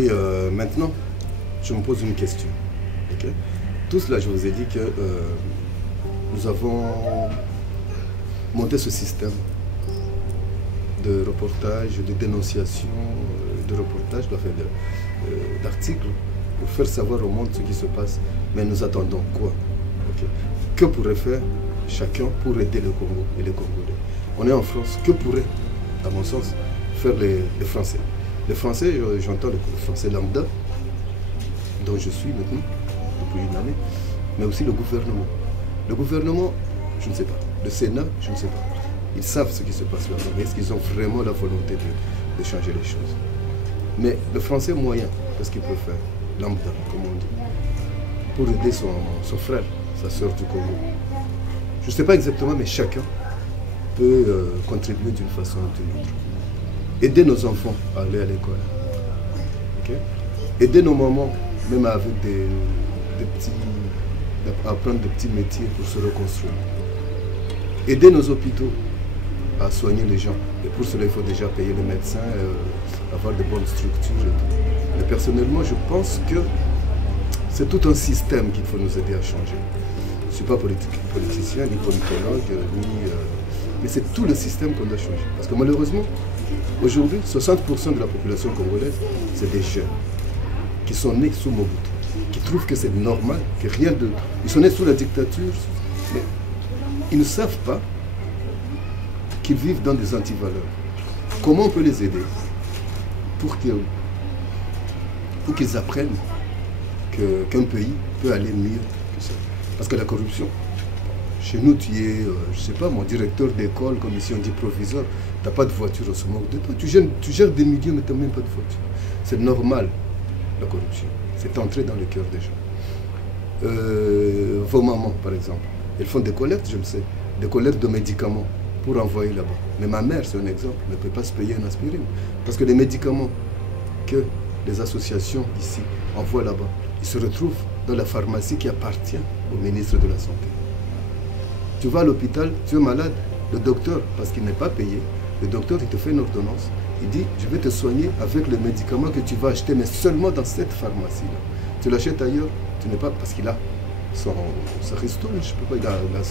Oui, maintenant, je me pose une question. Okay? Tout cela, je vous ai dit que nous avons monté ce système de reportage, de dénonciation, de reportage, d'articles, pour faire savoir au monde ce qui se passe. Mais nous attendons quoi? Okay? Que pourrait faire chacun pour aider le Congo et les Congolais? On est en France, que pourraient, à mon sens, faire les Français? Les Français, j'entends le français lambda, dont je suis maintenant, depuis une année, mais aussi le gouvernement. Le gouvernement, je ne sais pas. Le Sénat, je ne sais pas. Ils savent ce qui se passe là-bas, mais est-ce qu'ils ont vraiment la volonté de changer les choses? Mais le français moyen, qu'est-ce qu'il peut faire? Lambda, comme on dit, pour aider son frère, sa soeur du Congo. Je ne sais pas exactement, mais chacun peut contribuer d'une façon ou d'une autre. Aider nos enfants à aller à l'école. Okay? Aider nos mamans, même avec à apprendre des petits métiers pour se reconstruire. Aider nos hôpitaux à soigner les gens. Et pour cela, il faut déjà payer les médecins, avoir de bonnes structures et tout. Mais personnellement, je pense que c'est tout un système qu'il faut nous aider à changer. Je ne suis pas politicien, ni politologue, mais c'est tout le système qu'on doit changer. Parce que malheureusement, aujourd'hui, 60% de la population congolaise, c'est des jeunes qui sont nés sous Mobutu, qui trouvent que c'est normal, que rien de... Ils sont nés sous la dictature, mais ils ne savent pas qu'ils vivent dans des antivaleurs. Comment on peut les aider pour qu'ils apprennent qu'un pays peut aller mieux que ça? Parce que la corruption, chez nous, tu es, je ne sais pas, mon directeur d'école, comme ici on dit proviseur, tu n'as pas de voiture, on se moque de toi. Tu gères des millions, mais tu n'as même pas de voiture. C'est normal, la corruption. C'est entré dans le cœur des gens. Vos mamans, par exemple, elles font des collectes, je le sais, des collectes de médicaments pour envoyer là-bas. Mais ma mère, c'est un exemple, ne peut pas se payer une aspirine. Parce que les médicaments que les associations ici envoient là-bas, ils se retrouvent dans la pharmacie qui appartient au ministre de la Santé. Tu vas à l'hôpital, tu es malade, le docteur, parce qu'il n'est pas payé, le docteur, il te fait une ordonnance. Il dit, je vais te soigner avec le médicament que tu vas acheter, mais seulement dans cette pharmacie-là. Tu l'achètes ailleurs, tu n'es pas... Parce qu'il a son restaurant, je ne peux pas, il a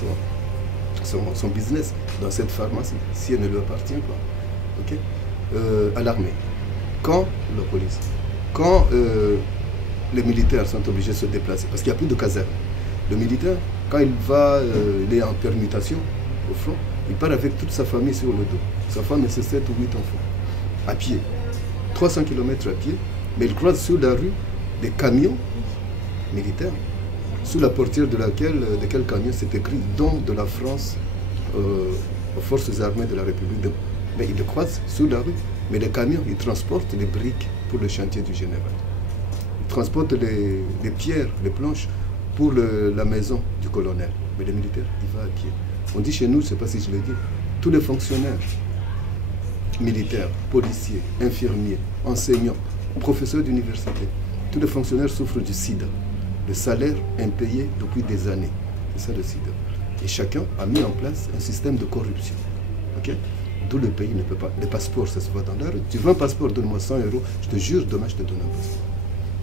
son business dans cette pharmacie, si elle ne lui appartient pas. Okay? À l'armée, quand la police, quand les militaires sont obligés de se déplacer, parce qu'il n'y a plus de caserne. Le militaire, quand il est en permutation au front, il part avec toute sa famille sur le dos. Sa femme et ses 7 ou 8 enfants. À pied. 300 km à pied, mais il croise sur la rue des camions militaires, sous la portière de quel camion c'est écrit don de la France aux forces armées de la République. Mais il le croise sur la rue. Mais les camions, ils transportent les briques pour le chantier du général. Ils transportent les pierres, les planches pour la maison du colonel. Mais les militaires, il va à pied. On dit chez nous, je ne sais pas si je l'ai dit, tous les fonctionnaires militaires, policiers, infirmiers, enseignants, professeurs d'université, tous les fonctionnaires souffrent du sida. Le salaire impayé depuis des années. C'est ça le sida. Et chacun a mis en place un système de corruption. Okay? D'où le pays ne peut pas. Les passeports, ça se voit dans la rue. Tu veux un passeport, donne-moi 100 €. Je te jure, demain, je te donne un passeport.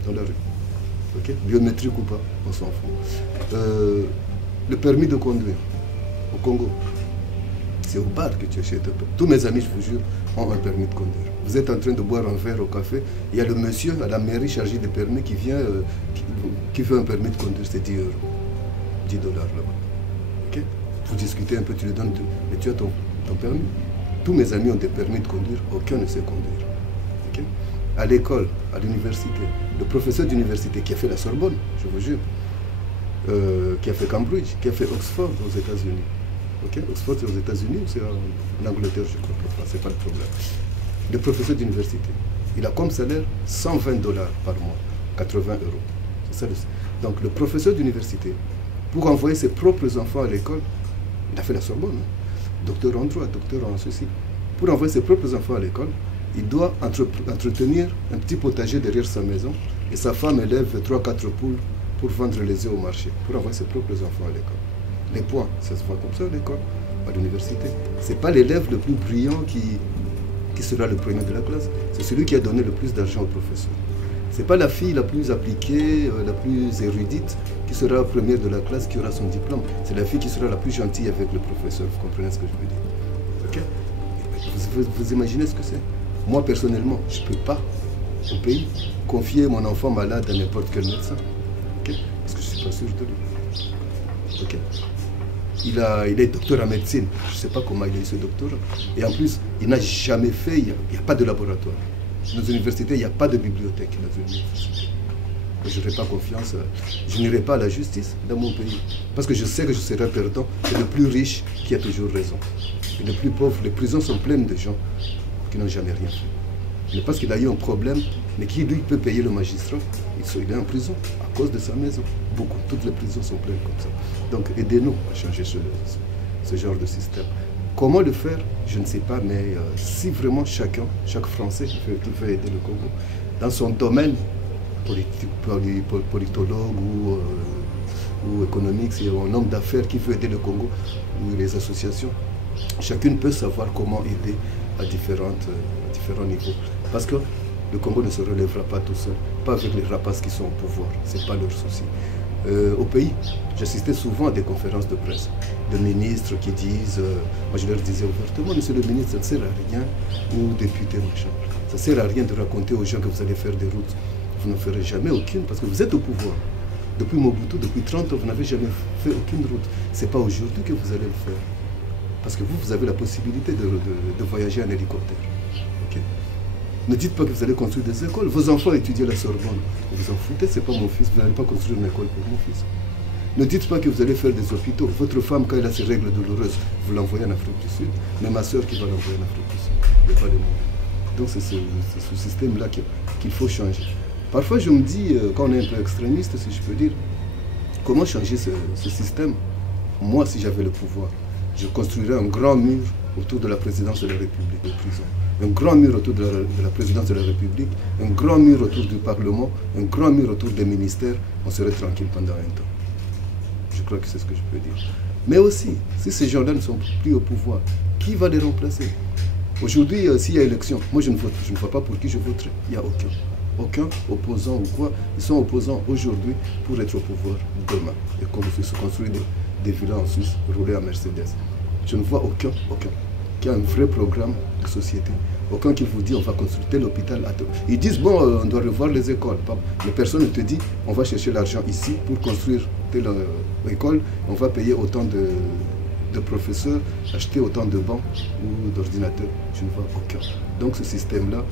Dans la rue. Okay? Biométrique ou pas, on s'en fout. Le permis de conduire au Congo, c'est au bar que tu achètes. Tous mes amis, je vous jure, ont un permis de conduire. Vous êtes en train de boire un verre au café, il y a le monsieur à la mairie chargé des permis qui vient, qui veut un permis de conduire, c'est 10 €. 10 $ là-bas. Okay? Vous discutez un peu, tu lui donnes, mais tu as ton permis. Tous mes amis ont des permis de conduire, aucun ne sait conduire. Okay? À l'école, à l'université, le professeur d'université qui a fait la Sorbonne, je vous jure, qui a fait Cambridge, qui a fait Oxford aux États-Unis. Okay? Oxford, c'est aux États-Unis ou c'est en Angleterre, je crois. Enfin, c'est pas le problème. Le professeur d'université, il a comme salaire 120 $ par mois, 80 €. C'est ça. Donc, le professeur d'université, pour envoyer ses propres enfants à l'école, il a fait la Sorbonne, hein? Docteur en droit, docteur en ceci. Pour envoyer ses propres enfants à l'école, il doit entretenir un petit potager derrière sa maison et sa femme élève 3-4 poules pour vendre les œufs au marché, pour envoyer ses propres enfants à l'école. Les points, ça se voit comme ça à l'école, à l'université. Ce n'est pas l'élève le plus brillant qui sera le premier de la classe, c'est celui qui a donné le plus d'argent au professeur. Ce n'est pas la fille la plus appliquée, la plus érudite qui sera première de la classe qui aura son diplôme. C'est la fille qui sera la plus gentille avec le professeur. Vous comprenez ce que je veux dire? Ok? Vous imaginez ce que c'est? Moi, personnellement, je ne peux pas, au pays, confier mon enfant malade à n'importe quel médecin. Okay? Parce que je ne suis pas sûr de lui. Okay? Il est docteur en médecine. Je ne sais pas comment il a eu ce doctorat. Et en plus, il n'a jamais fait, il n'y a pas de laboratoire. Dans nos universités, il n'y a pas de bibliothèque dans une université. Je n'aurai pas confiance, je n'irai pas à la justice dans mon pays. Parce que je sais que je serai perdant. C'est le plus riche qui a toujours raison. Et le plus pauvre, les prisons sont pleines de gens qui n'ont jamais rien fait. Mais parce qu'il a eu un problème, mais qui lui peut payer le magistrat, il est en prison à cause de sa maison. Beaucoup, toutes les prisons sont pleines comme ça. Donc aidez-nous à changer ce genre de système. Comment le faire, je ne sais pas, mais si vraiment chaque Français qui veut aider le Congo, dans son domaine politologue ou économique, c'est un homme d'affaires qui veut aider le Congo, ou les associations, chacune peut savoir comment aider à différents niveaux. Parce que le Congo ne se relèvera pas tout seul, pas avec les rapaces qui sont au pouvoir, ce n'est pas leur souci. Au pays, j'assistais souvent à des conférences de presse, de ministres qui disent, moi je leur disais ouvertement, monsieur le ministre, ça ne sert à rien, ou député, machin. Ça ne sert à rien de raconter aux gens que vous allez faire des routes. Vous ne ferez jamais aucune, parce que vous êtes au pouvoir. Depuis Mobutu, depuis 30 ans, vous n'avez jamais fait aucune route. Ce n'est pas aujourd'hui que vous allez le faire. Parce que vous avez la possibilité de voyager en hélicoptère. Okay? Ne dites pas que vous allez construire des écoles. Vos enfants étudient à la Sorbonne. Vous vous en foutez, ce n'est pas mon fils. Vous n'allez pas construire une école pour mon fils. Ne dites pas que vous allez faire des hôpitaux. Votre femme, quand elle a ses règles douloureuses, vous l'envoyez en Afrique du Sud. Mais ma soeur qui va l'envoyer en Afrique du Sud. Il n'y a pas les moyens. Donc c'est ce système-là qu'il faut changer. Parfois je me dis, quand on est un peu extrémiste, si je peux dire, comment changer ce système? Moi, si j'avais le pouvoir, je construirais un grand mur autour de la présidence de la République, de prison. Un grand mur autour de la présidence de la République, un grand mur autour du Parlement, un grand mur autour des ministères. On serait tranquille pendant un temps. Je crois que c'est ce que je peux dire. Mais aussi, si ces gens-là ne sont plus au pouvoir, qui va les remplacer? Aujourd'hui, s'il y a élection, moi je ne vois pas pour qui je voterai. Il n'y a aucun opposant ou quoi. Ils sont opposants aujourd'hui pour être au pouvoir demain. Et comme se construire des villas en Suisse, rouler à Mercedes. Je ne vois aucun qui a un vrai programme de société. Aucun qui vous dit on va construire tel hôpital. Ils disent bon, on doit revoir les écoles. Mais personne ne te dit on va chercher l'argent ici pour construire telle école. On va payer autant de professeurs, acheter autant de bancs ou d'ordinateurs. Je ne vois aucun. Donc ce système-là,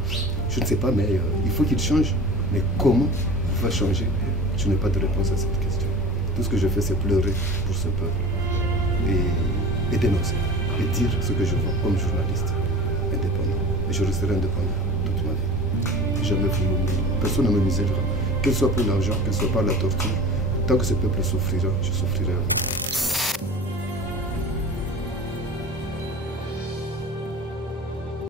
je ne sais pas, mais il faut qu'il change. Mais comment il va changer? Je n'ai pas de réponse à cette question. Tout ce que je fais, c'est pleurer pour ce peuple et dénoncer et dire ce que je vois comme journaliste indépendant. Et je resterai indépendant toute ma vie. Jamais personne ne me misérera. Que ce soit pour l'argent, que ce soit par la torture, tant que ce peuple souffrira, je souffrirai.